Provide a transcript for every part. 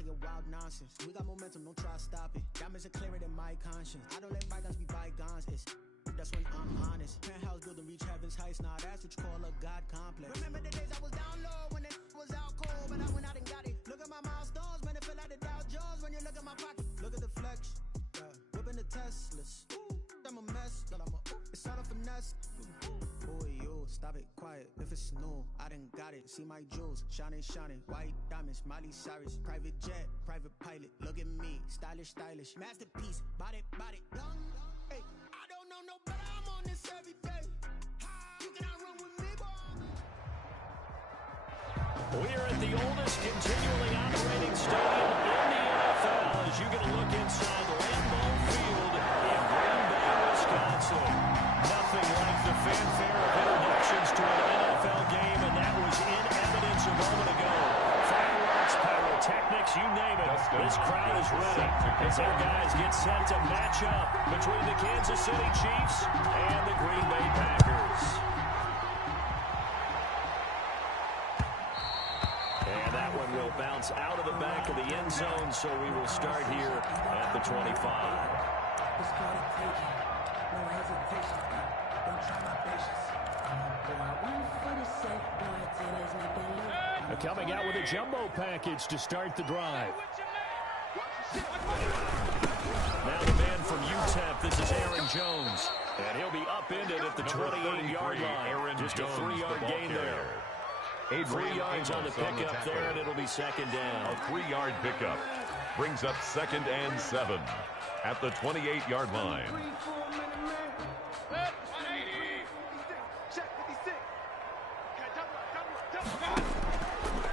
saying wild nonsense. We got momentum, don't try to stop it. Diamonds are clearer than my conscience. I don't let bygones be bygones. That's when I'm honest. Penthouse building, reach heaven's heights. Now that's what you call a God complex. Remember the days I was down low when it was out cold, but I went out and got it. Look at my milestones, man, it feel like the Dow Jones when you look at my pocket. Look at the flex, whipping the Teslas. I'm a mess, but it's all a finesse. Boy, yo, stop it, quiet. If it's new, I done got it. See my jewels, shining, shining. White diamonds, Miley Cyrus. Private jet, private pilot. Look at me, stylish, stylish. Masterpiece, body, body. Young, hey, I don't know no better. I'm on this every day. You cannot run with me, boy. We're at the oldest continually operating stadium in the NFL as you get a look inside Lambeau Field in Green Bay, Wisconsin. Nothing like the fanfare of introductions to an NFL game, and that was in evidence a moment ago. Fireworks, pyrotechnics, you name it. This crowd is ready as their guys get set to match up between the Kansas City Chiefs and the Green Bay Packers. And that one will bounce out of the back of the end zone, so we will start here at the 25. No hesitation, don't try my patience. Coming out with a jumbo package to start the drive. Now the man from UTEP, this is Aaron Jones. And he'll be upended at the 28-yard line. Just a 3-yard gain there. 3 yards on the pickup there, and it'll be second down. A 3-yard pickup brings up 2nd and 7 at the 28-yard line.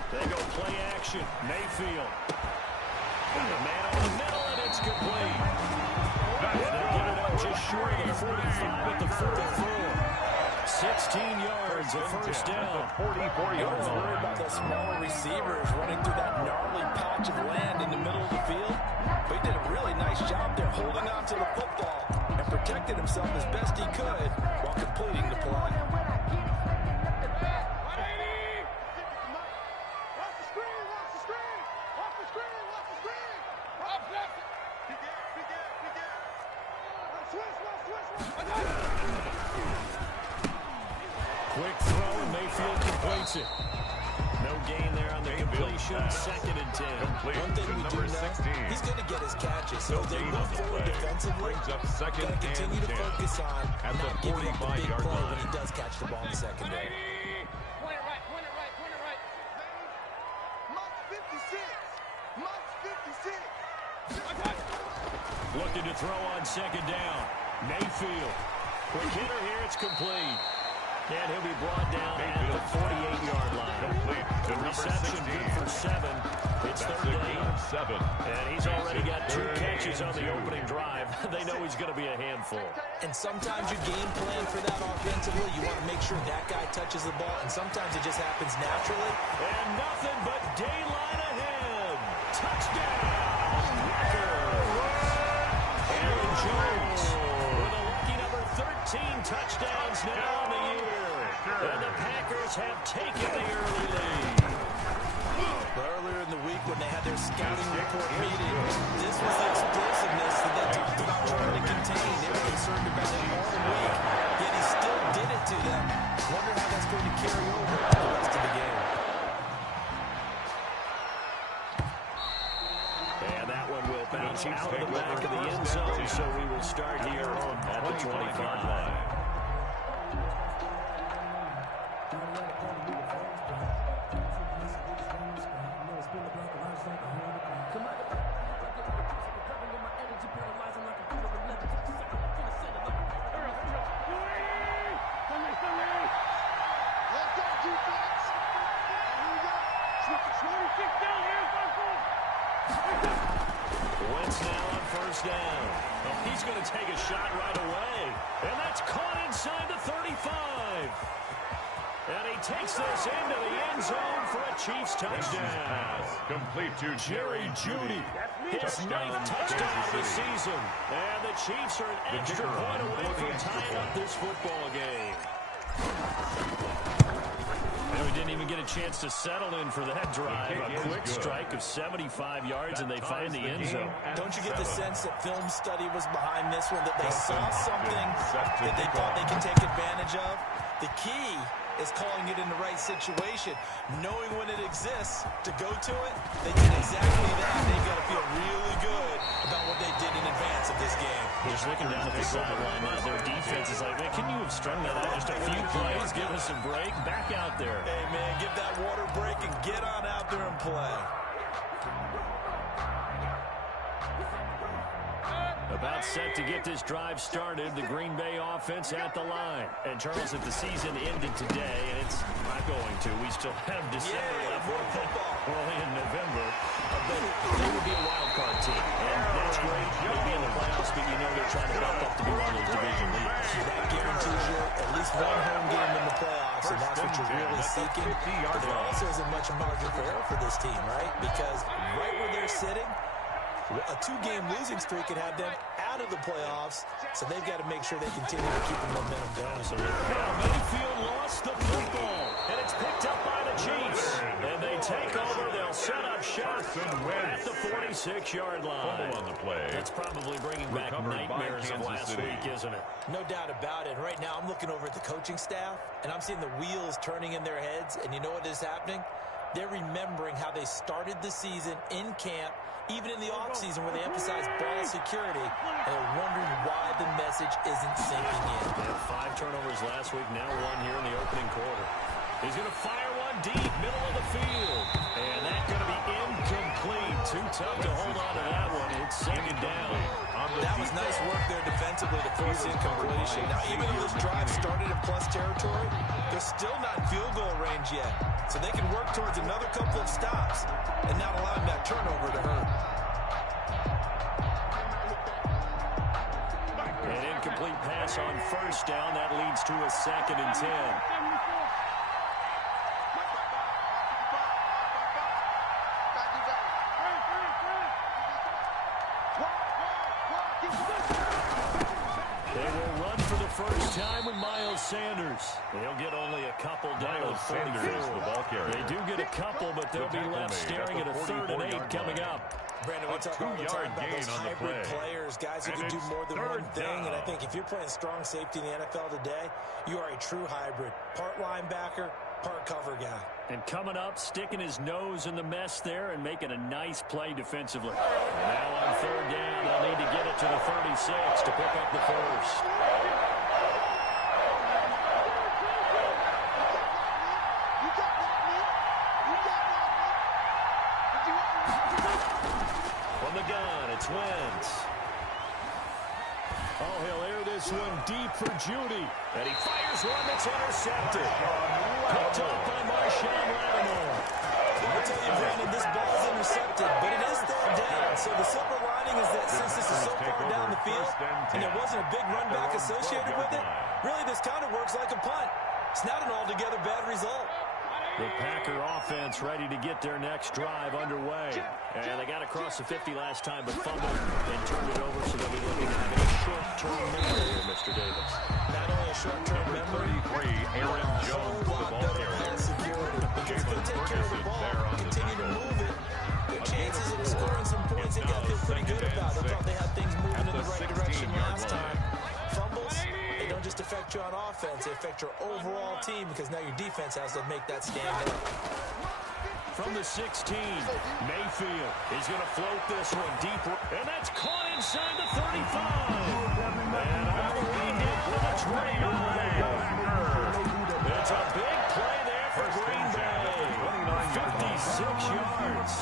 They go play action. Mayfield. And the man on the middle, and it's complete. And they'll get it up just short of the 45 at the 44. 16 yards, a first down. 44 yards. Worried about the smaller receivers running through that gnarly patch of land in the middle of the field. But he did a really nice job there holding on to the football and protected himself as best he could while completing the play. Quick throw, and Mayfield completes it. No gain there on the completion. 2nd and 10. One thing we do know, he's going to get his catches. So they move forward defensively. Got to continue to focus on not giving up the big play when he does catch the ball in the secondary. Point it right. Must 56. Looking to throw on 2nd down. Mayfield. Quick hitter here, it's complete. And he'll be brought down at the 48-yard line. Complete to reception good for 7. It's 3rd down. And he's already got 2 catches on the opening drive. They know he's going to be a handful. And sometimes you game plan for that offensively. You want to make sure that guy touches the ball. And sometimes it just happens naturally. And nothing but daylight ahead. Touchdown! Aaron Jones with a lucky number 13 touchdowns now on the year. And the Packers have taken the early lead. Earlier in the week when they had their scouting report meeting, this was the explosiveness that they talked about trying to contain. They were concerned about it all week, yet he still did it to them. Wonder how that's going to carry over the rest of the game. And that one will bounce out of the back of the end zone, so we will start here at the 25 line. Wentz now on 1st down. Oh, he's going to take a shot right away. And that's caught inside the 35. And he takes this into the end zone for a Chiefs touchdown. Complete to Jerry Jeudy. His 9th touchdown of the season. And the Chiefs are an extra point away from tying up this football game. And we didn't even get a chance to settle in for that drive. A quick strike of 75 yards, and they find the end zone. Don't you get the sense that film study was behind this one, that they saw something that they thought they could take advantage of? The key is calling it in the right situation, knowing when it exists to go to it. They did exactly that. They've got to feel really good about what they did in advance of this game. Just looking down at the sideline now, their defense is like, man, can you have strung that out just a few plays? Give us a break. Back out there. Hey, man, give that water break and get on out there and play. About set to get this drive started, the Green Bay offense at the line. And Charles, if the season ended today, and it's not going to, we still have December left. We're only in November. But they would be a wild card team. And that's great. They'll be in the playoffs, but you know they're trying to bump up to be one of those division leaders. That guarantees you at least one home game in the playoffs, and that's what you're really seeking. But there also isn't much margin for error for this team, right? Because right where they're sitting, a two-game losing streak could have them out of the playoffs, so they've got to make sure they continue to keep the momentum going. Now Mayfield lost the football, and it's picked up by the Chiefs. And they take over. They'll set up shop at the 46-yard line. On the play. That's probably bringing back nightmares of last week, isn't it? No doubt about it. Right now, I'm looking over at the coaching staff, and I'm seeing the wheels turning in their heads, and you know what is happening? They're remembering how they started the season in camp, even in the offseason where they emphasized ball security, and they're wondering why the message isn't sinking in. They had 5 turnovers last week, now 1 here in the opening quarter. He's going to fire one deep, middle of the field. And that's going to be incomplete. Too tough to hold on to that one. It's second down. That was nice work there defensively to force incompletion. Now, even though this drive started in plus territory, they're still not in field goal range yet. So they can work towards another couple of stops and not allowing that turnover to hurt. An incomplete pass on first down. That leads to a 2nd and 10. First time with Miles Sanders. They'll get only a couple down at 44. The ball carrier. They do get a couple, but they'll be left staring at a 3rd and 8 coming up. Brandon, we talk all the time about those hybrid players, guys who can do more than one thing. And I think if you're playing strong safety in the NFL today, you are a true hybrid. Part linebacker, part cover guy. And coming up, sticking his nose in the mess there and making a nice play defensively. Now on 3rd down, they'll need to get it to the 36 to pick up the first. From the gun, it's Wentz. Oh, he'll air this one deep for Judy. And he fires one that's intercepted. Picked up by Marshawn Lattimore. I'll tell you, Brandon, this ball is intercepted, but it is third down. So the silver lining is that since this is so far down the field and there wasn't a big run back associated with it, really this kind of works like a punt. It's not an altogether bad result. The Packer offense ready to get their next drive underway. And they got across the 50 last time, but fumbled and turned it over, so they'll be looking to have a short-term memory here, Mr. Davis. Not only a short-term memory, 33, Aaron Jones, the ball carrier. Security. Because if they take care of the ball, continue to move it, their chances of scoring some points, they got to feel pretty good about it. They thought they had things moving in the right direction last time. Fumbles, they don't just affect you on offense, they affect your overall team because now your defense has to make that stand up. From the 16, Mayfield is going to float this one deeper, and that's caught inside the 35. And all the way down to the 29. It's a big play there for Green Bay. 56 yards.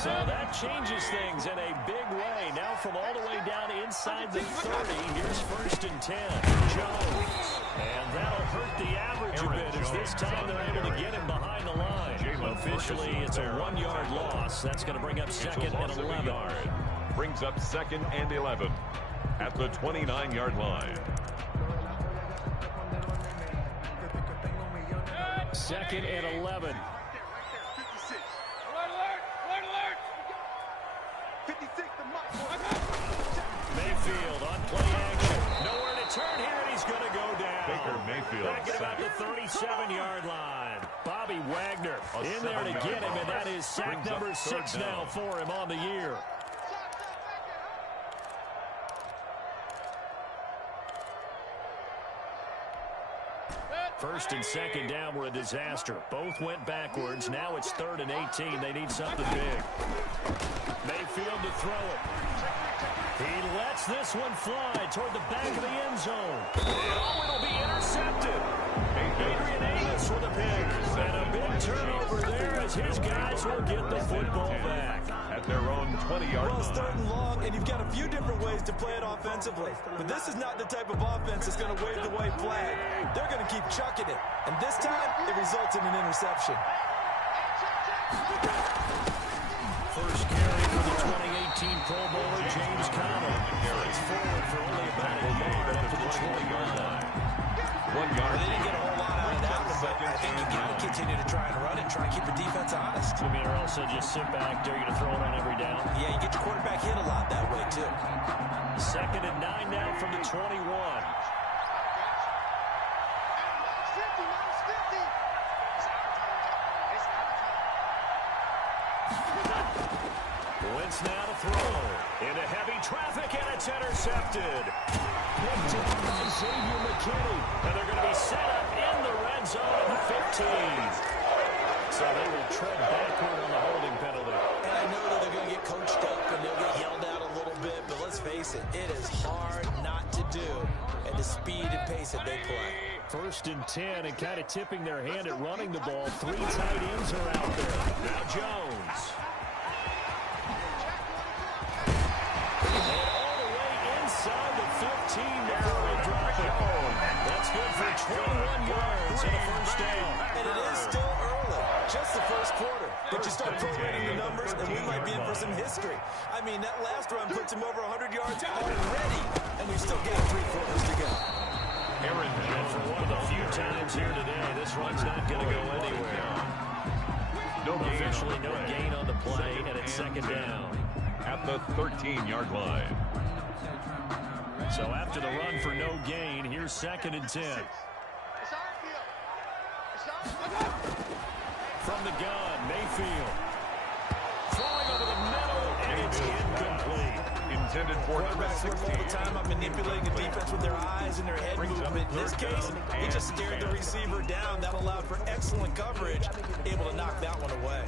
So that changes things in a big way. Now from all the way down inside the 30, here's 1st and 10. Jones. And that'll hurt the average a bit as this time they're able to get him behind the line. Officially, it's a 1-yard loss. That's going to bring up 2nd and 11. Brings up 2nd and 11 at the 29-yard line. 2nd and 11. Mayfield on play action. Nowhere to turn here, and he's going to go down. Mayfield. Back at about the 37-yard line. Bobby Wagner in there to get him, and that is sack number 6 now for him on the year. First and second down were a disaster. Both went backwards. Now it's 3rd and 18. They need something big. Mayfield to throw it. He lets this one fly toward the back of the end zone. Oh, it'll be intercepted. Adrian Amos with a pick. And a big turnover there as his guys will get the football back. At their own 20-yard line. Well, 3rd and long, and you've got a few different ways to play it offensively. But this is not the type of offense that's going to wave the white flag. They're going to keep chucking it. And this time, it results in an interception. First carry for the 2018 Pro Bowler, James Conner. It's forward for only about a yard up to the 20-yard line. 1 yard. They didn't get a whole lot out of that one, but I think you got to continue to try and run it, try and keep the defense honest. I mean, or also just sit back, dare you to throw it on every down. Yeah, you get your quarterback hit a lot that way, too. 2nd and 9 now from the 21. Wentz now to throw. Into heavy traffic, and it's intercepted. Picked up by Xavier McKinney. And they're going to be set up in the red zone at the 15. So they will tread backward on the holding penalty. And I know that they're going to get coached up and they'll get yelled at a little bit, but let's face it, it is hard not to do at the speed and pace that they play. 1st and 10, and kind of tipping their hand at running the ball. 3 tight ends are out there. Now Jones. And all the way inside the 15 before they drop it. That's good for 21 yards and a first down. And it is still early, just the first quarter. But you start prorating the numbers, and we might be in for some history. I mean, that last run puts him over 100 yards already, and we've still got 3 quarters to go. And for one of the few times here today, this run's not going to go anywhere. Officially no gain on the play, and it's 2nd down. At the 13-yard line. So after the run for no gain, here's 2nd and 10. From the gun, Mayfield. Throwing over the middle, and it's incomplete. Intended for Quarterbacks work all the time on manipulating the defense with their eyes and their head movement. In this case, he just stared the receiver down. That allowed for excellent coverage, able to knock that one away.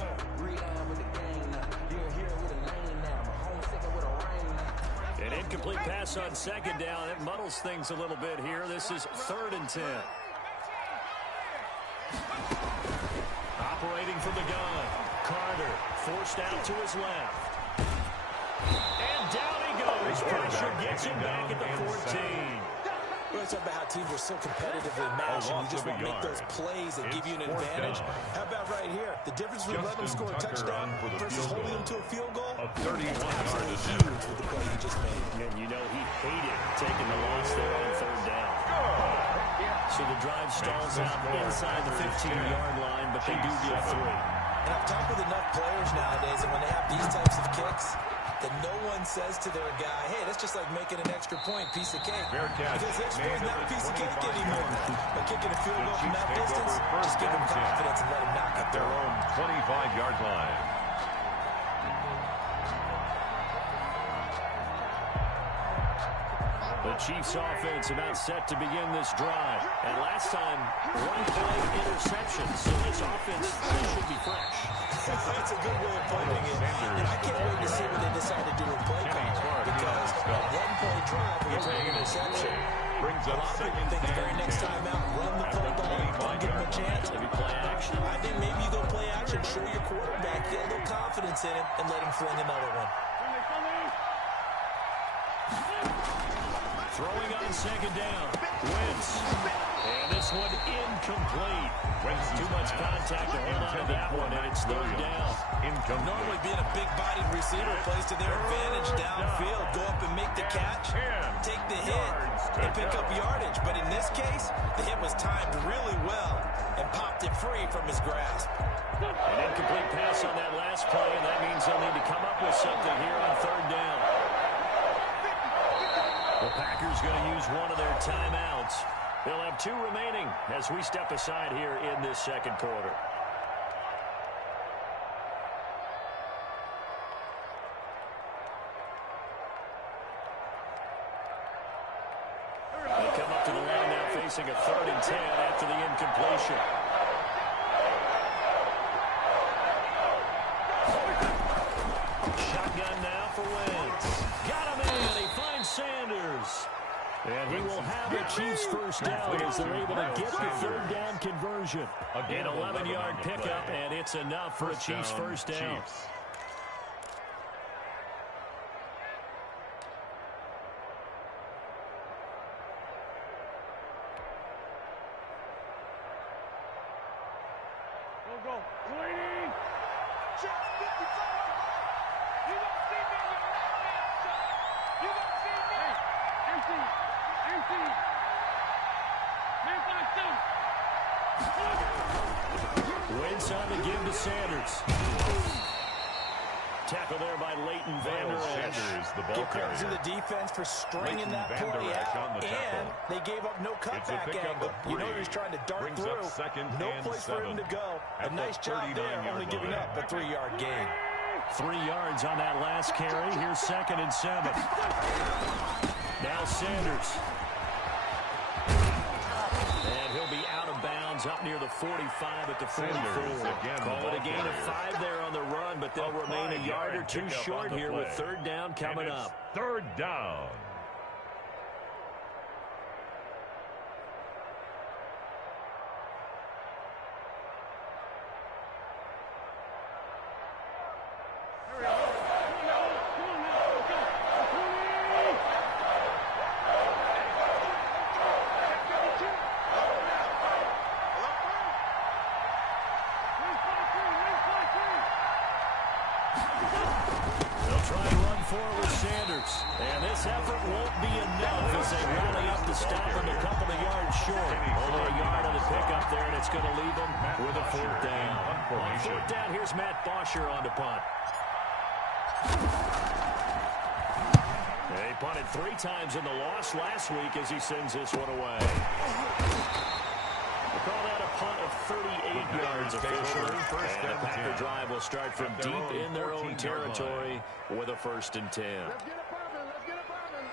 An incomplete pass on 2nd down. It muddles things a little bit here. This is 3rd and 10. Operating from the gun. Carter forced out to his left. And down he goes. Pressure gets him back at the 14. We're talking about how teams are so competitively matched, and you just want to make those plays that give you an advantage. How about right here? The difference between letting them score a touchdown versus holding them to a field goal? It's absolutely huge with the play he just made. And you know he hated taking the loss there on 3rd down. So the drive stalls out inside the 15-yard line, but they do get 3. And I've talked with enough players nowadays that when they have these types of kicks, that no one says to their guy, hey, that's just like making an extra point, piece of cake. Because extra is not a piece of cake anymore. But kicking a field goal from that distance, just give them confidence and let them knock it their down. own 25-yard line. The Chiefs offense about set to begin this drive. And last time, 1-play interception. So this offense should be fresh. That's a good way of putting it. And I can't wait to see what they decide to do with play calling. Because a 1-play drive with a play interception. Brings up A lot of people think the very next time out, run the play ball, don't give them a chance. Maybe play action. I think maybe you go play action, show your quarterback, get a little confidence in him, and let him fling another one. Throwing on 2nd down. Wentz. And this one incomplete. Too much contact to hold on to that one, and it's 3rd down. Normally being a big-bodied receiver plays to their advantage downfield. Go up and make the catch, take the hit, and pick up yardage. But in this case, the hit was timed really well and popped it free from his grasp. An incomplete pass on that last play, and that means they'll need to come up with something here on 3rd down. The Packers going to use one of their timeouts. They'll have 2 remaining as we step aside here in this second quarter. They come up to the line now facing a 3rd and 10 after the incompletion. Shotgun now for Wentz. Got him in. He finds Sanders. And he will have a Chiefs first down as they're able to get the 3rd down conversion. An 11-yard pickup, and it's enough for a Chiefs first down. Go. 20. Check 55. You don't see me in your right hand, son. You don't see me. Empty. Wentz on the give to Sanders. Tackle there by Leighton Vander Esch. Sanders, the ball Give credit to carrier. the defense for stringing Leighton that Vander play Esch on out, the and tackle. they gave up no It's a cutback pickup angle. of You know 3. he was trying to dart Brings through. up 2nd No and place for him 7 to go. A at the nice job there, 39-yard only giving line. up a 3-yard gain. 3 yards on that last carry. Here's 2nd and 7. Now Sanders. And he'll be out of bounds up near the 45 at the 44. Call it a gain of 5 there on the run, but they'll remain a yard or 2 short here with 3rd down coming up. 3rd down. And this effort won't be enough as they rally up to stop him a couple of yards short. Only a yard on the pickup there, and it's going to leave them with a 4th down. On 4th down, here's Matt Bosher on the punt. They punted 3 times in the loss last week as he sends this one away. We'll call that a punt of 38 yards officially. And the Packer drive will start from deep in their own territory with a 1st and 10. Let's get it poppin'. Let's get it poppin'.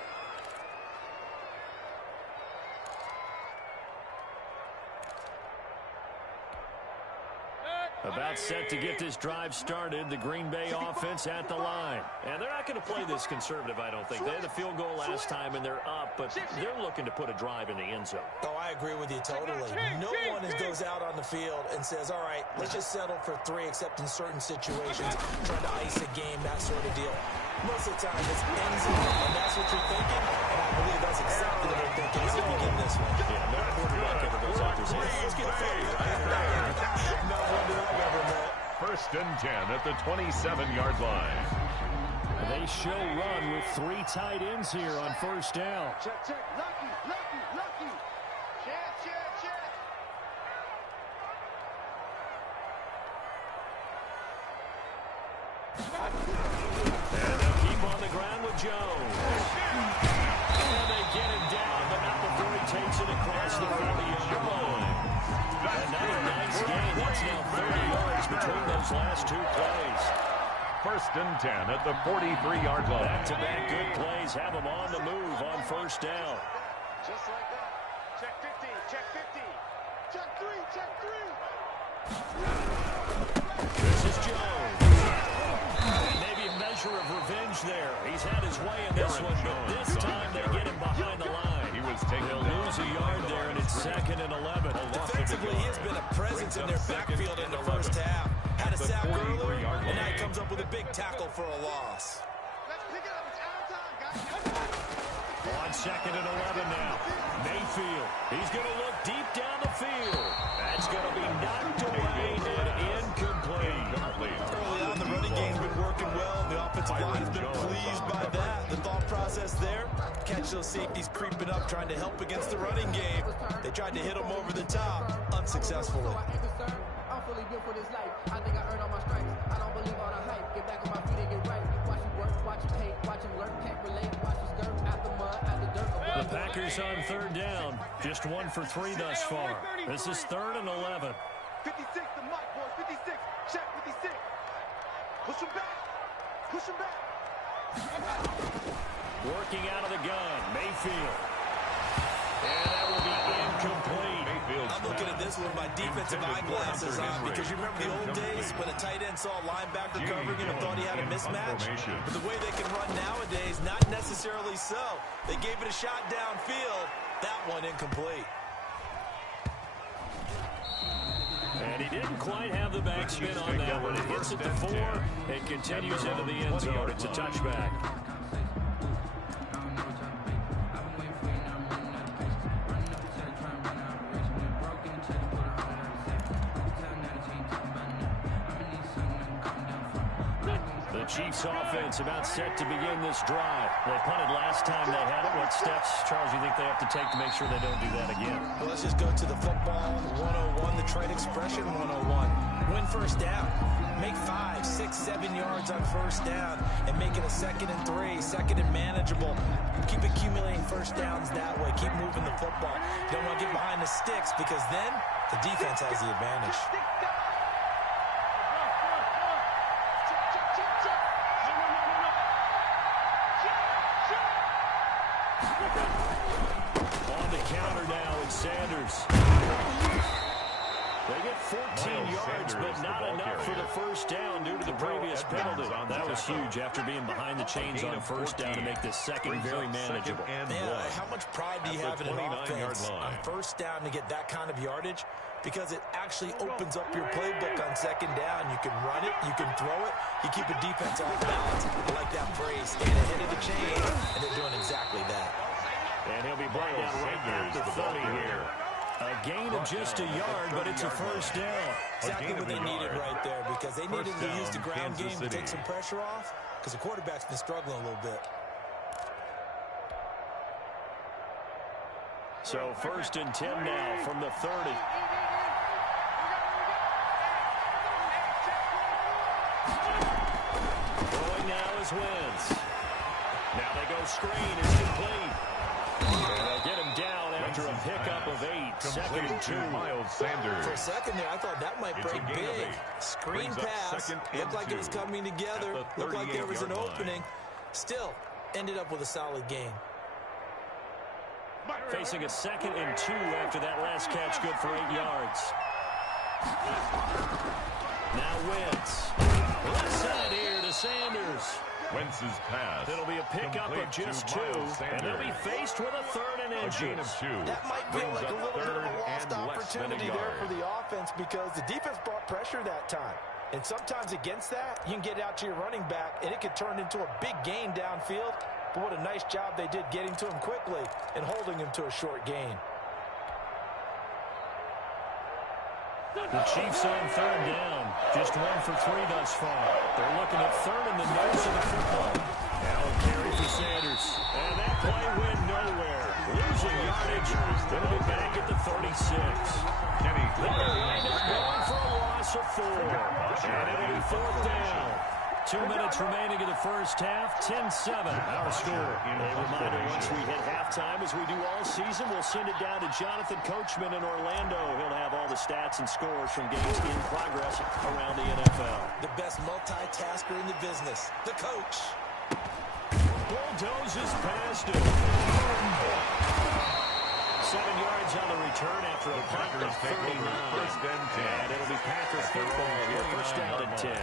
About set to get this drive started. The Green Bay offense at the line. And they're not going to play this conservative, I don't think. They had the field goal last time, and they're up, but they're looking to put a drive in the end zone. Oh, I agree with you totally. No one goes out on the field and says, all right, let's just settle for 3, except in certain situations, trying to ice a game, that sort of deal. Most of the time, it's end zone, and that's what you're thinking, and I believe that's exactly what they're thinking as they begin this one. Yeah, no quarterback ever goes out there saying, let's get a fade, right? No wonder I've ever met. 1st and 10 at the 27-yard line. They show run with 3 tight ends here on 1st down. Check. Lucky. Check. And they'll keep on the ground with Jones. And they get him down, but not before he takes it across the 40-yard line. Another nice gain. That's now 30 yards between those last 2 plays. 1st and 10 at the 43-yard line. Back-to-back good plays have them on the move on 1st down. Just like that. Check 50. Check 50. Check 3. Check 3. This is Jones. Maybe a measure of revenge there. He's had his way in this one, but this time they get him behind the line. He was taken They'll down. lose a yard there, and it's 2nd and 11. Defensively, he has been a presence in their backfield in the first half. Had a sack earlier, and now he comes up with a big tackle for a loss. Let's pick it up. It's out of time, guys. On 2nd and 11 now. Mayfield. He's going to look deep down the field. That's going to be knocked away and incomplete. Early on, the running game's been working well. The offensive line has been pleased by that. The thought process there, catch those safeties creeping up, trying to help against the running game. They tried to hit them over the top, unsuccessfully. I'm fully built for this life. I think I earned all my stripes. I don't believe all the hype. Get back on my feet and get right. Watch it work, watch it hate, watch it lurk, can't relate. Watch it skirt out the mud, out the dirt. The Packers on third down. Just 1 for 3 thus far. This is 3rd and 11. 56 to Mike, boys. 56. Check 56. Push him back. Push him back. Working out of the gun, Mayfield. And that will be incomplete. I'm looking at this with my defensive eyeglasses on because you remember the old days when a tight end saw a linebacker covering him and thought he had a mismatch? But the way they can run nowadays, not necessarily so. They gave it a shot downfield. That one incomplete. And he didn't quite have the backspin on that one. It hits at the 4 and continues into the end zone. It's a touchback. The Chiefs offense about set to begin this drive. They punted last time they had it. What steps, Charles, you think they have to take to make sure they don't do that again? Well, let's just go to the football 101, the trade expression 101. Win first down. Make 5, 6, 7 yards on first down and make it a 2nd and 3, 2nd and manageable. Keep accumulating first downs that way. Keep moving the football. You don't want to get behind the sticks because then the defense has the advantage. On the counter now is Sanders. They get 14 yards, but not enough for the first down due to the previous penalty. That was huge after being behind the chains on first down to make this second very manageable. Man, how much pride do you have in an offense on first down to get that kind of yardage? Because it actually opens up your playbook on second down. You can run it, you can throw it, you keep a defense off balance. I like that phrase, staying ahead of the chain, and they're doing exactly that. And he'll be brought down right at the 30 here. A gain of just a yard, but it's a first down. Exactly what they needed right there, because they needed to use the ground game to take some pressure off, because the quarterback's been struggling a little bit. So 1st and 10 now from the 30. Throwing now is Wentz. Now they go screen. It's complete. And they'll get him down after a pickup of 8. 2nd and 2. Miles Sanders. For a second there, I thought that might break big. Screen pass. Looked like it was coming together. Looked like there was an opening. Still, ended up with a solid gain. Facing a 2nd and 2 after that last catch, good for 8 yards. Now Wentz. Left side here to Sanders. Wentz's pass. It'll be a pickup of just 2, and they'll be faced with a 3rd and inches. That might feel like a little bit of a lost opportunity there for the offense because the defense brought pressure that time. And sometimes against that, you can get out to your running back, and it could turn into a big gain downfield. But what a nice job they did getting to him quickly and holding him to a short gain. The Chiefs on 3rd down. Just 1 for 3 thus far. They're looking at 3rd in the nose of the football. Now a carry for Sanders. And that play went nowhere. Losing yardage. It'll be back at the 36. They'll wind up going for a loss of 4. And it'll be 4th down. 2 minutes remaining in the first half, 10-7, our score. A reminder, once we hit halftime, as we do all season, we'll send it down to Jonathan Coachman in Orlando. He'll have all the stats and scores from games in progress around the NFL. The best multitasker in the business, the coach. Bulldozes past him. 7 yards on the return after a punt of 39. And it'll be Packer football here, first down and 10.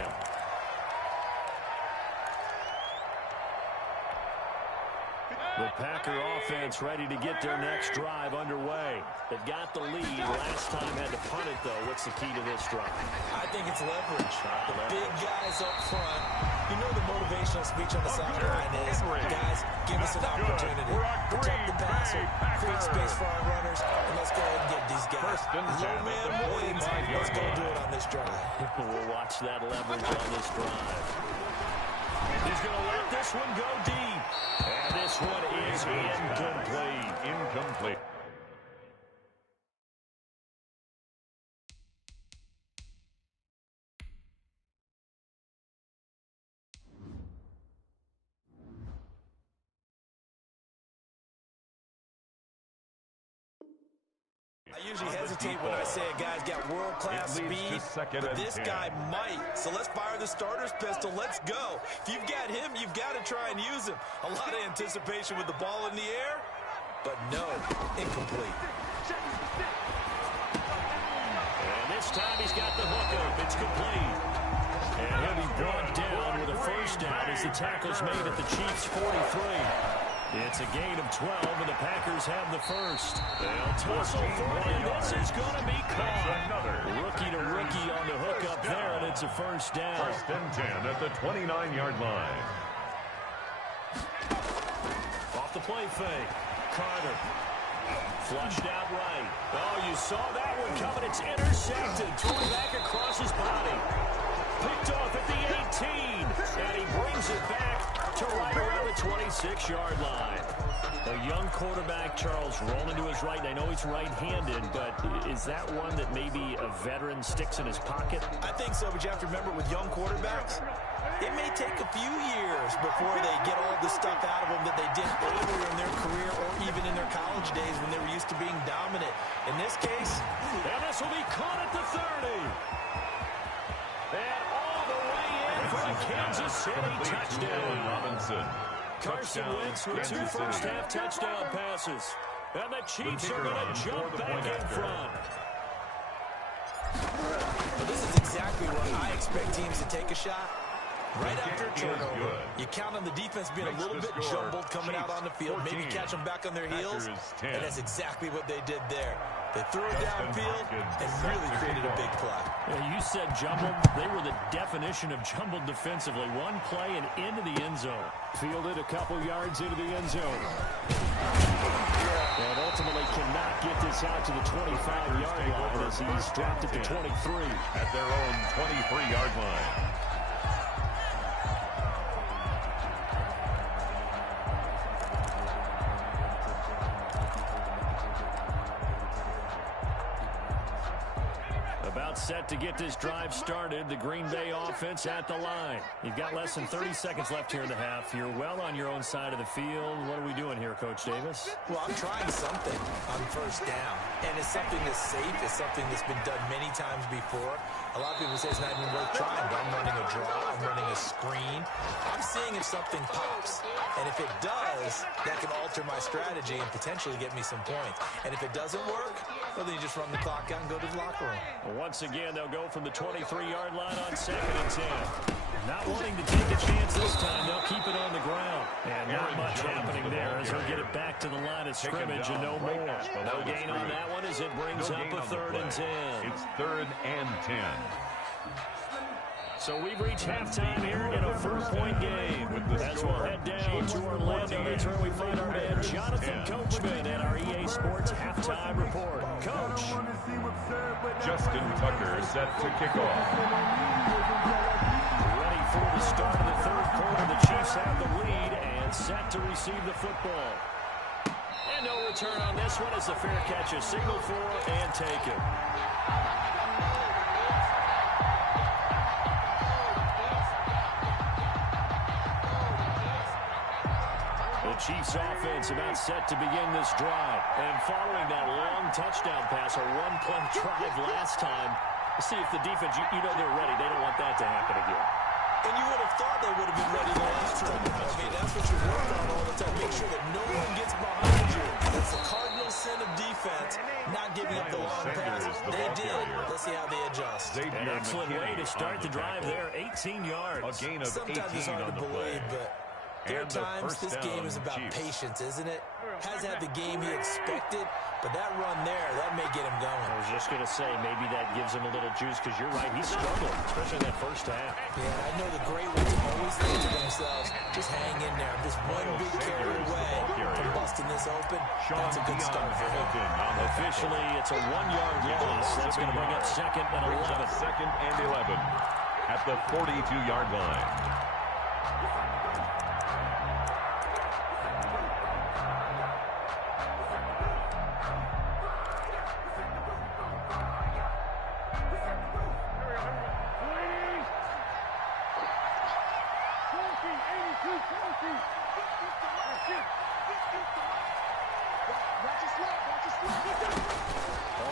The Packer offense ready to get their next drive underway. They've got the lead. Last time had to punt it, though. What's the key to this drive? I think it's leverage. The big guys up front. You know the motivational speech on the sideline is, guys, give us an opportunity. Protect the passer, create space for our runners, and let's go ahead and get these guys. Low man wins. Let's go do it on this drive. We'll watch that leverage on this drive. He's going to let this one go deep. And this one is incomplete. Incomplete. I usually hesitate when I say a guy's got world-class speed, but this guy might. So let's fire the starter's pistol. Let's go. If you've got him, you've got to try and use him. A lot of anticipation with the ball in the air, but no, incomplete. And this time he's got the hook up. It's complete. And he'll be brought down with a first down as the tackle's made at the Chiefs' 43. It's a gain of 12, and the Packers have the first. They'll tussle for it, and this is going to be caught. Rookie to rookie on the hook up there, and it's a first down. First and 10 at the 29-yard line. Off the play fake. Carter. Flushed out right. Oh, you saw that one coming. It's intercepted. Thrown back across his body. Picked off at the 18. And he brings it back to right around the 26-yard line. A young quarterback, Charles, rolling to his right. I know he's right-handed, but is that one that maybe a veteran sticks in his pocket? I think so, but you have to remember with young quarterbacks, it may take a few years before they get all the stuff out of them that they did earlier in their career or even in their college days when they were used to being dominant. In this case, and this will be caught at the 30. And all the way in for a Kansas City touchdown. Robinson. Carson Wentz with 2 first-half touchdown passes. And the Chiefs are going to jump back in front. Well, this is exactly what I expect teams to take a shot. Right after a turnover, you count on the defense being a little bit jumbled coming out on the field, maybe catch them back on their heels, and that's exactly what they did there. They threw it downfield and really created a big play. Yeah, you said jumbled. They were the definition of jumbled defensively. One play and into the end zone. Fielded a couple yards into the end zone. And ultimately cannot get this out to the 25-yard line as he's dropped it to 23. At their own 23-yard line. Set to get this drive started. The Green Bay offense at the line. You've got less than 30 seconds left here in the half. You're well on your own side of the field. What are we doing here, Coach Davis? Well, I'm trying something on first down. And it's something that's safe. It's something that's been done many times before. A lot of people say it's not even worth trying, but I'm running a draw. I'm running a screen. I'm seeing if something pops. And if it does, that can alter my strategy and potentially get me some points. And if it doesn't work, well, then you just run the clock out and go to the locker room. Once again, they'll go from the 23-yard line on 2nd and 10. Not wanting to take a chance this time, they'll keep it on the ground. And not much happening there as he'll get it back to the line of scrimmage and no more. No gain on that one as it brings up a 3rd and 10. It's 3rd and 10. So we've reached halftime here in a 4-point game. As we'll head down to Orlando, that's where we find our man Jonathan Coachman at our EA Sports Halftime Report. Coach. Justin Tucker set to kick off. Ready for the start of the 3rd quarter. The Chiefs have the lead and set to receive the football. And no return on this one as the fair catch is signaled for and taken. Chiefs offense about set to begin this drive. And following that long touchdown pass, a one-play drive last time, see if the defense, you know they're ready. They don't want that to happen again. And you would have thought they would have been ready the last time. I mean, that's what you work on all the time. Make sure that no one gets behind you. That's the cardinal sin of defense, not giving up the long passes. They did. Let's see how they adjust. An excellent way to start the drive there. 18 yards. A gain of 18 Sometimes it's hard to believe, but there are times this game is about patience, isn't it? Has had the game he expected, but that run there, that may get him going. I was just going to say, maybe that gives him a little juice, because you're right, he struggled, especially in that first half. Yeah, I know the great ones always think to themselves, just hang in there. I'm just one big carry away from busting this open. That's a good start for him. Officially, it's a 1-yard loss. That's going to bring up 2nd and 11. 2nd and 11 at the 42-yard line.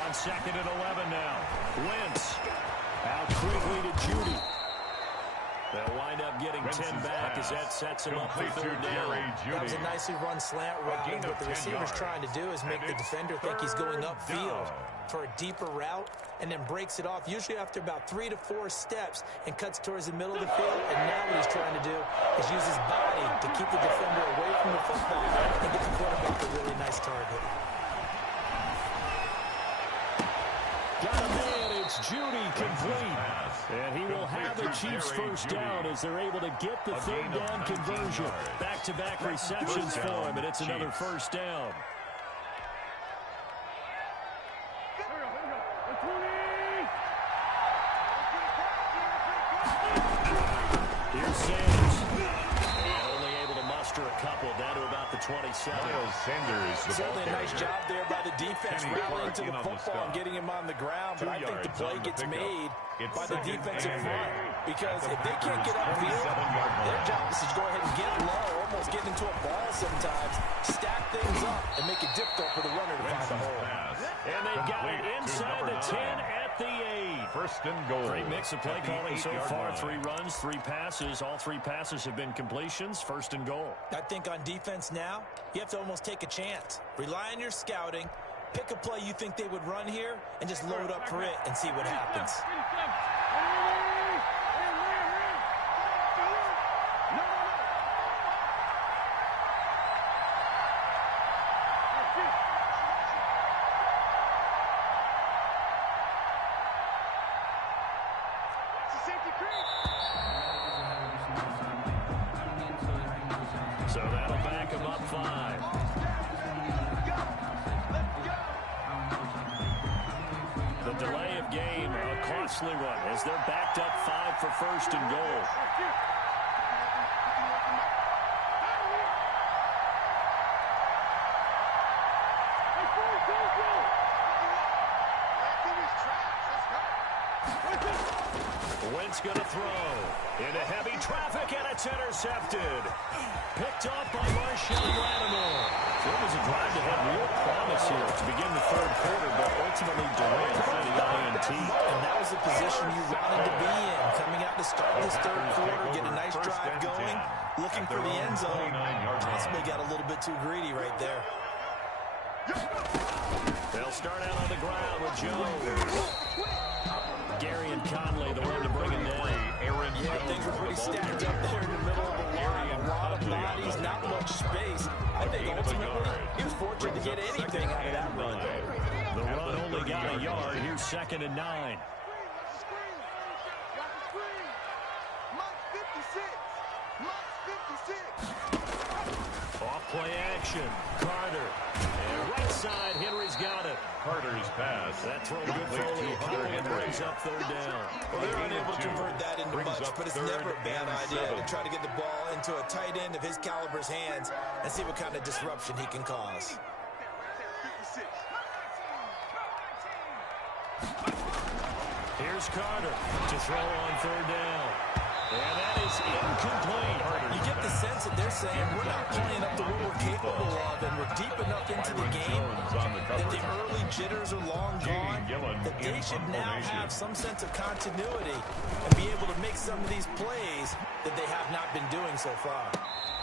On 2nd and 11 now. Wentz out quickly to Judy. They'll wind up getting 10 back as that sets him up for 3rd down. That was a nicely run slant route. And what the receiver's trying to do is make the defender think he's going upfield for a deeper route and then breaks it off, usually after about 3 to 4 steps, and cuts towards the middle of the field. And now what he's trying to do is use his body to keep the defender away from the football and get the quarterback a really nice target. Got a man, it's Judy, complete. And he will have the Chiefs first down as they're able to get the 3rd down conversion. Back-to-back receptions for him, and it's another first down. Here's Sanders. And only able to muster a couple down to about the 27. Certainly a nice job there by the defense rallying to the football and getting him on the ground. But I think the play gets made by the defensive front. Because if they can't get upfield, their job is to go ahead and get low, almost get into a ball sometimes, stack things up, and make it difficult for the runner to find the hole. And they've got it inside the 10 at the 8. 1st and goal. Great mix of play calling so far. 3 runs, 3 passes. All 3 passes have been completions. 1st and goal. I think on defense now, you have to almost take a chance. Rely on your scouting. Pick a play you think they would run here and just load up for it and see what happens. So that'll back him up 5. The delay of game, a costly one, as they're backed up 5 for 1st and goal. Wentz going to throw into heavy traffic, and it's intercepted. Picked off by Marshawn Lattimore. It was a drive that had real promise here to begin the 3rd quarter, but ultimately derailed for the INT. And that was the position you wanted to be in. Coming out to start this 3rd quarter, get a nice drive going, looking for the end zone. Possibly got a little bit too greedy right there. They'll start out on the ground with Jones. Gary and Conley, the one to bring him down. Yeah, things were pretty stacked up there in the middle of the line. A lot of bodies, not much space. I think ultimately he was fortunate to get anything out of that run. The run only got a yard. Here's 2nd and 9. Off play action. Carter. And right side, Henry's got it. Carter's pass. That throw good for Henry. Brings up 3rd down. Well, they're unable to convert that into much, but it's never a bad idea to try to get the ball into a tight end of his caliber's hands and see what kind of disruption he can cause. Here's Carter to throw on 3rd down. And that is incomplete. You get the sense that they're saying we're not playing up to what we're capable of, and we're deep enough into the game that the early jitters are long gone, that they should now have some sense of continuity and be able to make some of these plays that they have not been doing so far.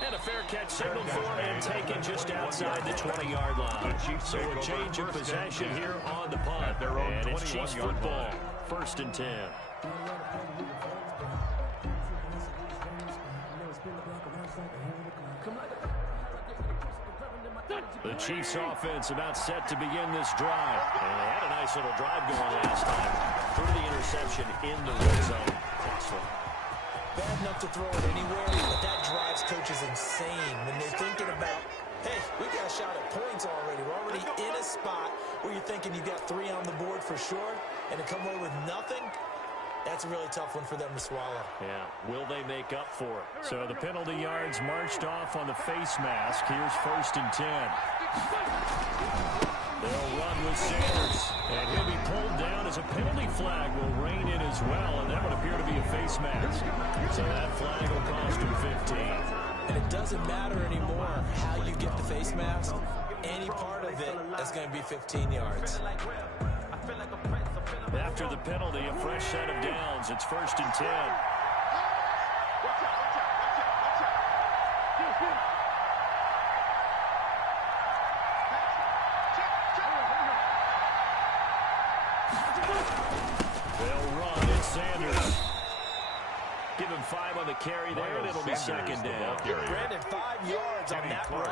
And a fair catch signaled for and taken just outside the 20-yard line. So a change of possession here on the punt. And it's Chiefs football. 1st and 10. The Chiefs offense about set to begin this drive. And they had a nice little drive going last time. Through the interception in the red zone. Bad enough to throw it anywhere, but that drives coaches insane when they're thinking about, hey, we've got a shot at points already. We're already in a spot where you're thinking you've got 3 on the board for sure, and to come away with nothing, that's a really tough one for them to swallow. Yeah, will they make up for it? So the penalty yards marched off on the face mask. Here's 1st and 10. They'll run with Sanders, and he'll be pulled down as a penalty flag will rein in as well, and that would appear to be a face mask. So that flag will cost him 15. And it doesn't matter anymore how you get the face mask. Any part of it, that's going to be 15 yards. After the penalty, a fresh set of downs. It's 1st and 10. They'll run. It's Sanders. Give him 5 on the carry there, and it'll be 2nd down. Brandon, 5 yards on that run.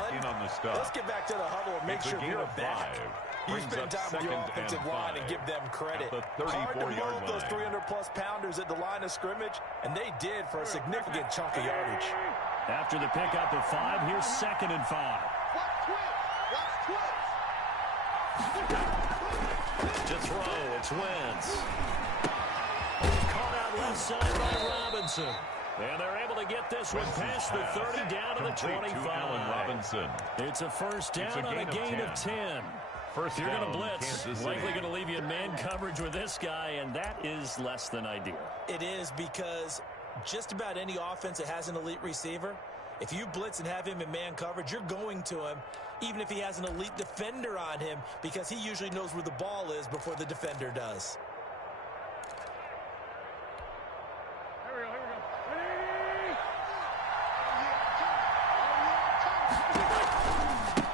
Let's get back to the huddle and make sure you're back. You spend time with your offensive line and give them credit. Hard to move those 300-plus pounders at the line of scrimmage, and they did for a significant chunk of yardage. After the pickup of 5, here's 2nd and 5. To throw, it's Wentz. Caught out left side by Robinson. And they're able to get this one past the 30 down to the 25. It's a 1st down on a gain of 10. If you're going to blitz, likely going to leave you in man coverage with this guy, and that is less than ideal. It is, because just about any offense that has an elite receiver, if you blitz and have him in man coverage, you're going to him, even if he has an elite defender on him, because he usually knows where the ball is before the defender does.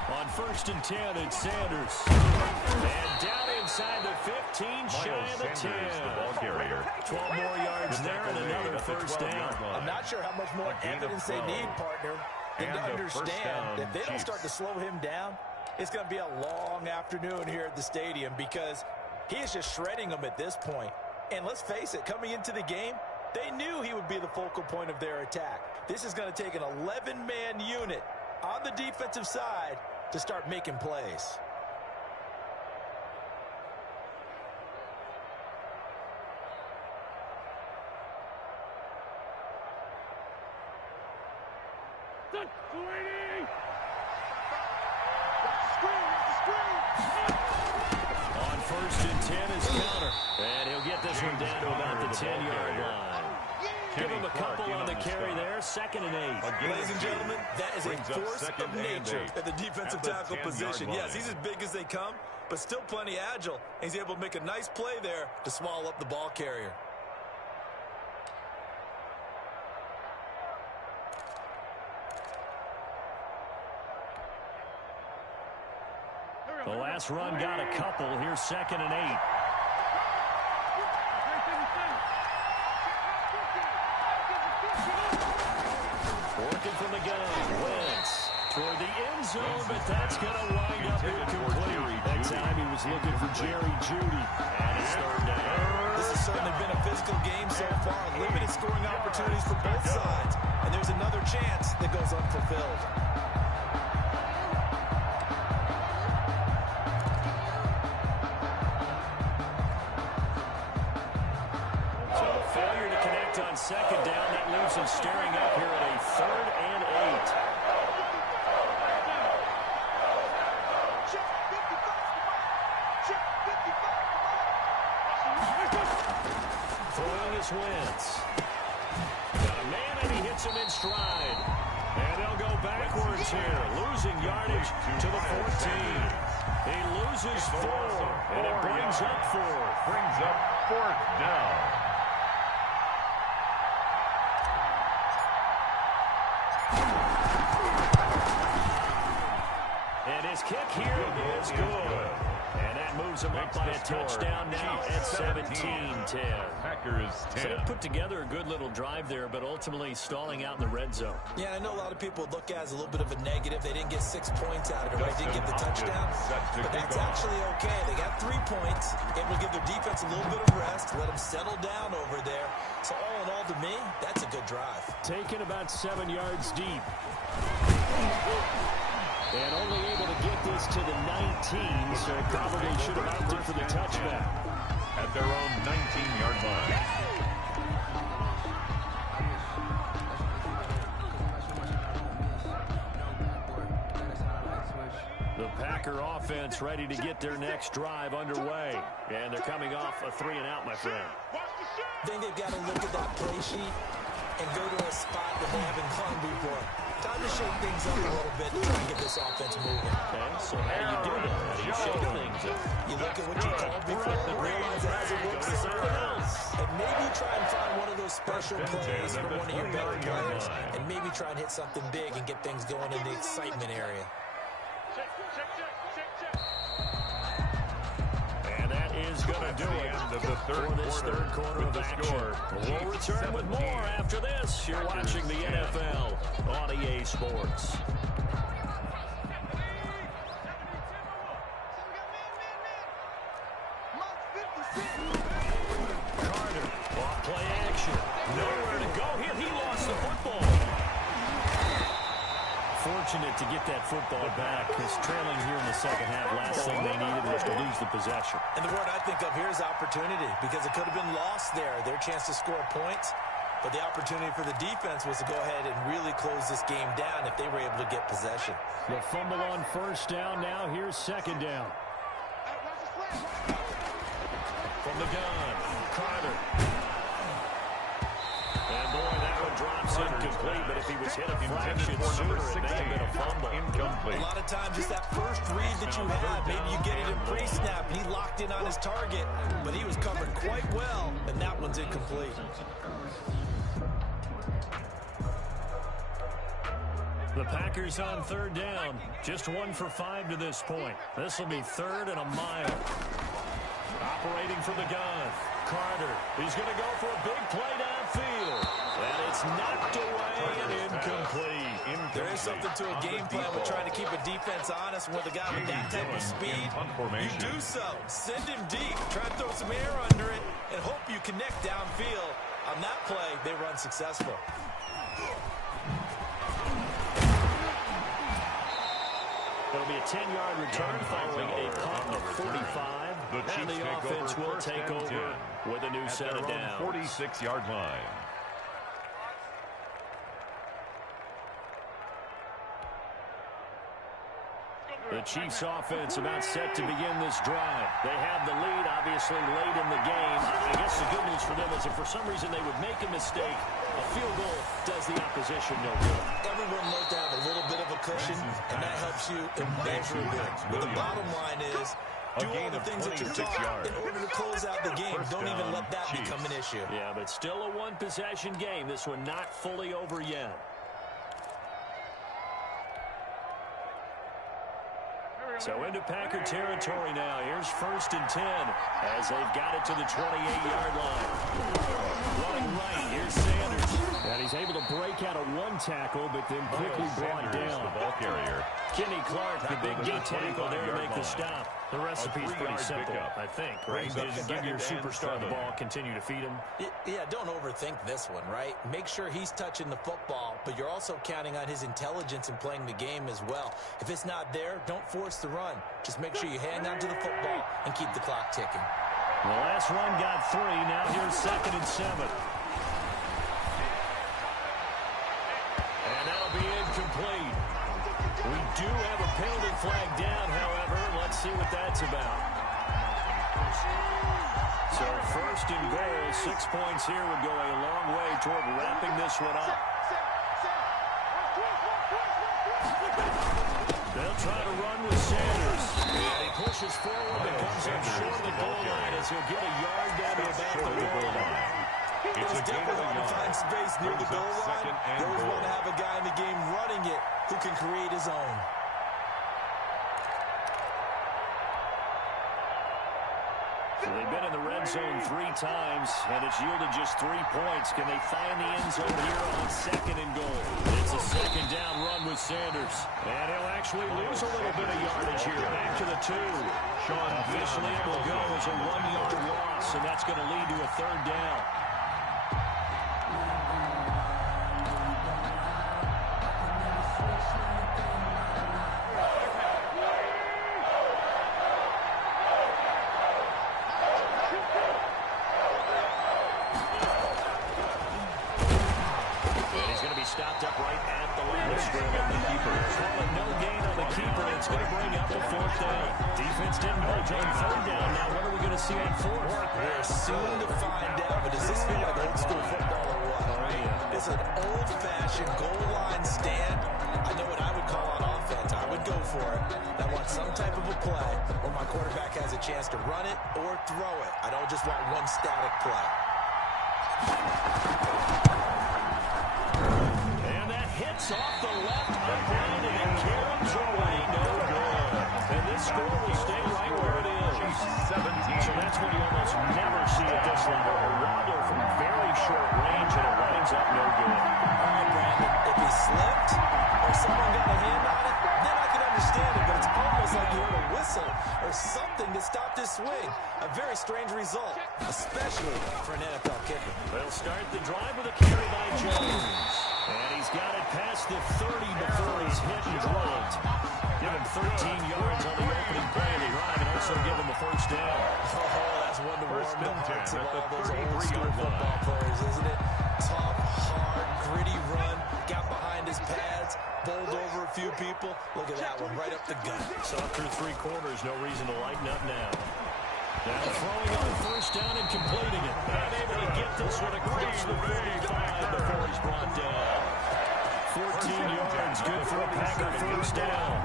On 1st and 10, it's Sanders. And down inside the 15, shy of the 10. The ball carrier. 12 more yards there and another 1st down. I'm not sure how much more evidence they need, partner, than to understand that if they don't start to slow him down, it's going to be a long afternoon here at the stadium, because he is just shredding them at this point. And let's face it, coming into the game, they knew he would be the focal point of their attack. This is going to take an 11-man unit on the defensive side to start making plays. On 1st and 10 is Counter. And he'll get this one down to about the 10-yard line. Give him a couple on the carry there. 2nd and 8. Ladies and gentlemen, that is a force of nature at the defensive tackle position. Yes, he's as big as they come, but still plenty agile. And he's able to make a nice play there to swallow up the ball carrier. The last run got a couple. Here's 2nd and 8. Working from the gun. Wentz toward the end zone, but that's going to wind up incomplete. That time he was looking for Jerry Jeudy. And it's 3rd down. This has certainly been a physical game so far. Limited scoring opportunities for both sides. And there's another chance that goes unfulfilled. So a failure to connect on 2nd down. That leaves him staring up here at a 3rd and 8. Throwing his Wentz. Got a man and he hits him in stride. And they'll go backwards here, losing yardage to the 14. He loses 4, and it brings up 4th. Brings up 4th down. And his kick here is good. And that moves him up by a touchdown now at 17-10. Packers 10. So they put together a good little drive there, but ultimately stalling out in the red zone. Yeah, I know a lot of people look at it as a little bit of a negative. They didn't get 6 points out of it, right? They didn't get the touchdown. But that's actually okay. They got 3 points. Able to give their defense a little bit of rest, let them settle down over there. So all in all, to me, that's a good drive. Taken about 7 yards deep. And only able to get this to the 19, so probably should have opted for the touchback. At their own 19-yard line. The Packer offense ready to get their next drive underway. And they're coming off a 3-and-out, my friend. I think they've got to look at that play sheet and go to a spot that they haven't gone before. Time to shake things up a little bit and try and get this offense moving. Okay, so how do you do that? How do you shake things up? You look at what you called before, realize it hasn't worked for someone else. And maybe try and find one of those special plays from one of your better players. And maybe try and hit something big and get things going in the excitement area. And that is going to do it for this third quarter of action. We'll return with more after this. You're watching the NFL on EA Sports. Carter, off play action. Nowhere to go here. He lost the football. Fortunate to get that football back, because trailing here in the second half, last thing they needed was to lose the possession. And the word I think of here is opportunity, because it could have been lost there, their chance to score points. But the opportunity for the defense was to go ahead and really close this game down if they were able to get possession. The fumble on first down. Now here's second down. From the gun, Carter. And boy, that one drops incomplete, but if he was hit a fraction sooner, it may have been a fumble. A lot of times, just that first read that you have, maybe you get it in pre-snap. He locked in on his target, but he was covered quite well, and that one's incomplete. The Packers on third down. Just 1 for 5 to this point. This will be third and a mile. Operating from the gun. Carter. He's going to go for a big play downfield. And it's knocked away and incomplete. There is something to a game plan with trying to keep a defense honest with a guy with that type of speed. You do so. Send him deep. Try to throw some air under it and hope you connect downfield. On that play, they run successful. It'll be a 10-yard return following a punt of 45. And the offense will take over with a new set of downs. 46-yard line. The Chiefs offense about set to begin this drive. They have the lead, obviously, late in the game. I guess the good news for them is if for some reason they would make a mistake, a field goal does the opposition no good. Everyone knows to have a little bit of a cushion, and that helps you immeasurably. But the bottom line is, do all the things that you're taught in order to close out the game. Don't even let that become an issue. Yeah, but still a one-possession game. This one not fully over yet. So into Packer territory now. Here's 1st and 10 as they've got it to the 28-yard line. Running right, here's Sanders. And he's able to break out of one tackle, but then quickly brought down. The ball carrier. Kenny Clark, the big D tackle there to make the stop. The recipe's pretty simple, I think, right? Just give your superstar the ball, continue to feed him. Yeah, don't overthink this one, right? Make sure he's touching the football, but you're also counting on his intelligence in playing the game as well. If it's not there, don't force the run. Just make sure you hang on to the football and keep the clock ticking. The last run got 3. Now here's 2nd and 7. And that'll be incomplete. We do have a penalty flag down, however. Let's see what that's about. So 1st and goal, 6 points here would go a long way toward wrapping this one up. They'll try to run with Sanders. And he pushes forward but comes up short of the goal line as he'll get a yard down to about the goal line. It's definitely hard to find space near the goal line. You always want to have a guy in the game running it who can create his own. So they've been in the red zone 3 times, and it's yielded just 3 points. Can they find the end zone here on 2nd and goal? It's a 2nd down run with Sanders. And he'll actually lose a little bit of yardage here. Back to the 2. Sean officially it will go as a 1-yard loss, and that's going to lead to a 3rd down. Stopped up right at the line of scrimmage. Calling no gain on the keeper. It's going to bring up a 4th down. Defense didn't budge on 3rd down. Now what are we going to see on 4th? We're soon to find out, but does this feel like old school football or what? Oh, yeah. it's an old-fashioned goal line stand, I know what I would call on offense. I would go for it. I want some type of a play where my quarterback has a chance to run it or throw it. I don't just want one static play. And that hits off the left behind and it carries away no good. And this score will stay right where it is. 17. So that's what you almost never see at this level. A waddle from very short range and it winds up no good. All right, Brandon, if he slipped or someone got a hand on it, then I can understand it, but it's almost like you heard a whistle or something to stop this swing. A very strange result, especially for an NFL kicker. They'll start the drive with a carry by Jones. And he's got it past the 30 before he's hit and dropped. Give him 13 yards on the opening play of the drive and also give him the first down. Oh, that's one to warm the hearts of all those old school football players, isn't it? Tough, hard, gritty run, got behind his pads, bowled over a few people. Look at that one, right up the gut. So through three quarters, no reason to lighten up now. Now throwing on first down and completing it. Not able to get this one across the 45 before he's brought down. 14 yards, good for a Packer first down.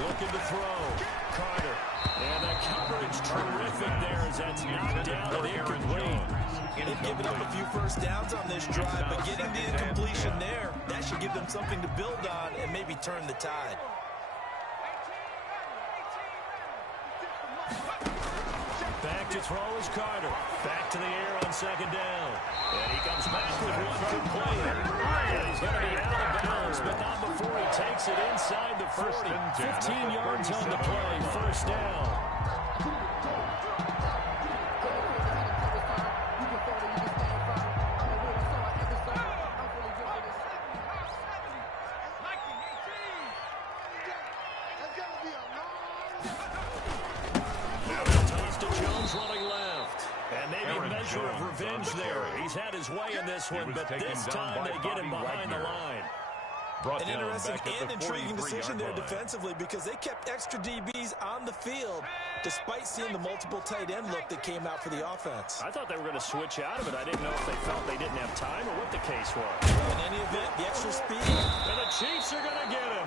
Looking to throw. Carter. And the coverage terrific there as that's knocked down and incomplete. They've given up a few first downs on this drive, but getting the incompletion there, that should give them something to build on and maybe turn the tide. Back to throw is Carter. Back to the air on second down. And he comes back with one complete. And he's going to be out of bounds, but not before he takes it inside the 40. 15 yards on the play, first down. Measure of revenge there. He's had his way in this one, but this time they get him behind the line. An interesting and intriguing decision there defensively because they kept extra DBs on the field despite seeing the multiple tight end look that came out for the offense. I thought they were going to switch out of it. I didn't know if they felt they didn't have time or what the case was. In any event, the extra speed. And the Chiefs are going to get him.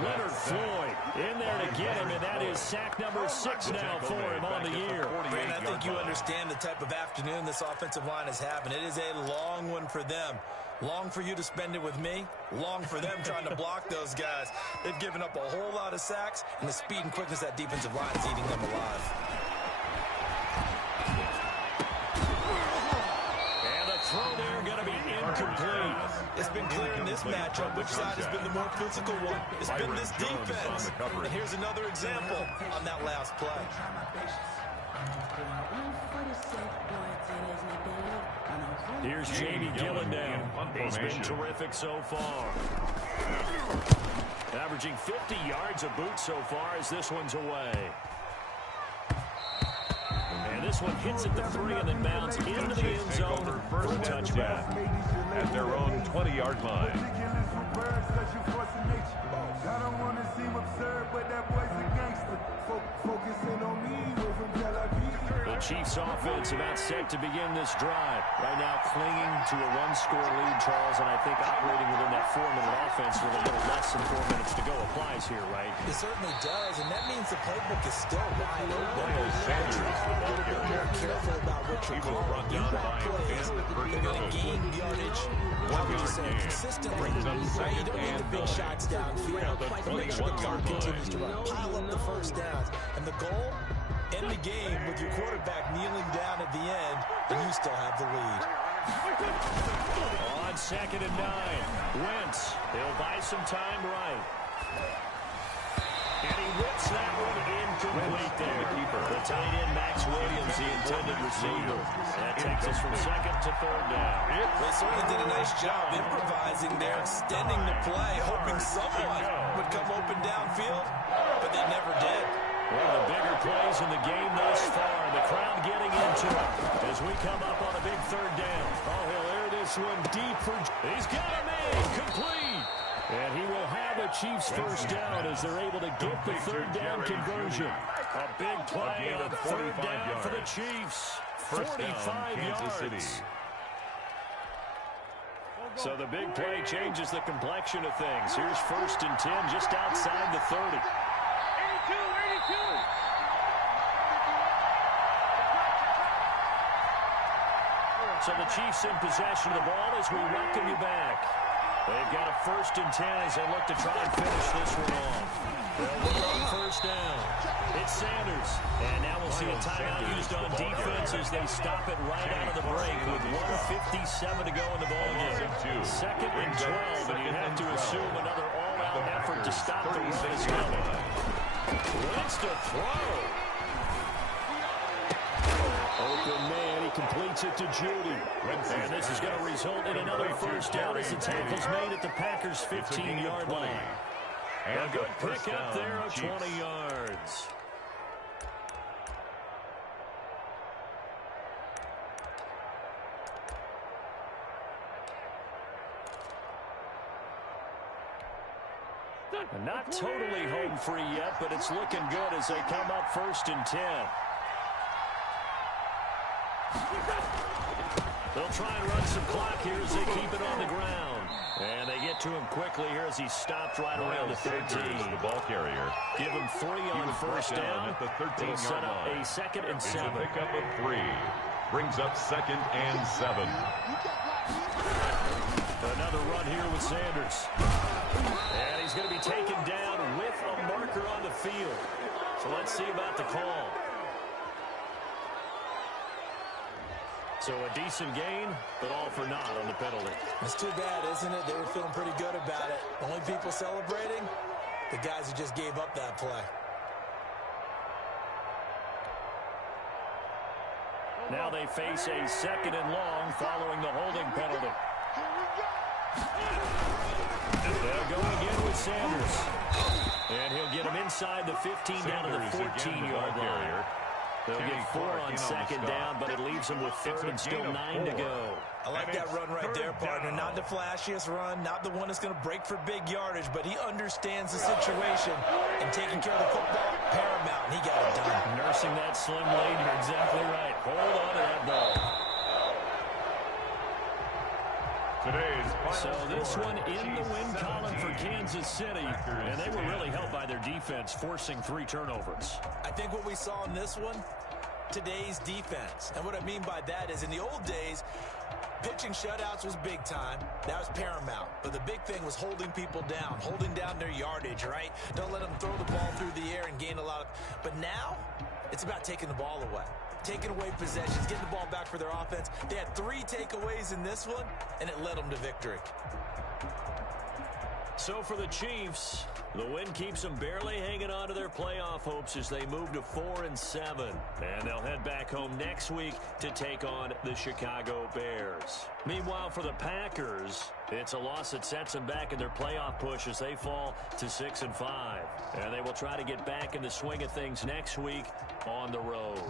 Leonard Floyd in there to get him, and that is sack number 6 now for him on the year. Brandon, I think you understand the type of afternoon this offensive line is having. It is a long one for them. Long for you to spend it with me. Long for them trying to block those guys. They've given up a whole lot of sacks, and the speed and quickness of that defensive line is eating them alive. And the throw there going to be incomplete. It's been clear in this matchup which side has been the more physical one. It's been this defense. And here's another example on that last play. Here's Jamie Gillendown. He's been terrific so far. Averaging 50 yards a boot so far as this one's away. And this one hits at the 3 and then bounds into the end zone for a touchback. At their own 20-yard line. I don't want to seem absurd, but that boy's a gangster. Focusing on me, we're from Tel Aviv. The Chiefs offense about set to begin this drive. Right now clinging to a one-score lead, Charles, and I think operating within that 4-minute offense with a little less than 4 minutes to go applies here, right? It certainly does, and that means the playbook is still wide open. Very careful about what you're calling. You run plays, you're going to gain yardage. How would you say consistently? You don't need the big shots downfield. Make sure the clock continues to run. Pile up the first downs. And the goal? End the game with your quarterback kneeling down at the end, and you still have the lead. On 2nd and 9, Wentz. He'll buy some time right. And he whips that one incomplete there. The tight end, Max Williams, the intended receiver. That takes us from 2nd to 3rd down. They certainly did a nice job improvising there, extending the play, hoping someone would come open downfield, but they never did. One of the bigger plays in the game thus far. The crowd getting into it as we come up on a big 3rd down. Oh, he'll air this one deep for... He's got him in. Complete. And he will have a Chiefs first down as they're able to get the third down conversion. A big play on third down for the Chiefs. 45 yards. So the big play changes the complexion of things. Here's 1st and 10 just outside the 30. 82. So the Chiefs in possession of the ball as we welcome you back. They've got a 1st and 10 as they look to try and finish this one off. They'll look on first down. It's Sanders. And now we'll see a timeout used on defense as they stop it right out of the break with 1:57 to go in the ballgame. 2nd and 12, and you have to assume another all-out effort to stop the run is coming. Wants to throw. Open man, he completes it to Judy. And this is going to result in another first down as the tackle's made at the Packers' 15-yard line. And a good pick up there of 20 yards. Not totally home free yet, but it's looking good as they come up 1st and 10. They'll try and run some clock here as they keep it on the ground. And they get to him quickly here as he stopped right around the 13. The ball carrier. Give him 3 on first down. At the 13-yard set up line. a 2nd and 7. It's a pickup of 3. Brings up 2nd and 7. Another run here with Sanders. And he's going to be taken down with a marker on the field. So let's see about the call. So a decent gain, but all for naught on the penalty. It's too bad, isn't it? They were feeling pretty good about it. Only people celebrating, the guys who just gave up that play. Now they face a 2nd and long following the holding penalty. They'll go again with Sanders. And he'll get him inside the 15 down to the 14-yard line. They'll get 4 on 2nd down, but it leaves them with 3rd and still 9 to go. I like that run right there, partner. Not the flashiest run, not the one that's going to break for big yardage, but he understands the situation, and taking care of the football, paramount, and he got it done. Nursing that slim lead, you're exactly right. Hold on to that ball. So this one in the win column for Kansas City, and they were really helped by their defense, forcing 3 turnovers. I think what we saw in this one, today's defense. And what I mean by that is in the old days, pitching shutouts was big time. That was paramount. But the big thing was holding people down, holding down their yardage, right? Don't let them throw the ball through the air and gain a lot of... But now, it's about taking the ball away. Taking away possessions, getting the ball back for their offense. They had 3 takeaways in this one, and it led them to victory. So for the Chiefs, the win keeps them barely hanging on to their playoff hopes as they move to 4 and 7. And they'll head back home next week to take on the Chicago Bears. Meanwhile, for the Packers, it's a loss that sets them back in their playoff push as they fall to 6 and 5. And they will try to get back in the swing of things next week on the road.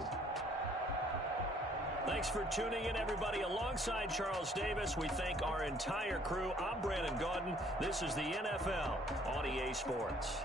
Thanks for tuning in, everybody. Alongside Charles Davis, we thank our entire crew. I'm Brandon Gaudin. This is the NFL on EA Sports.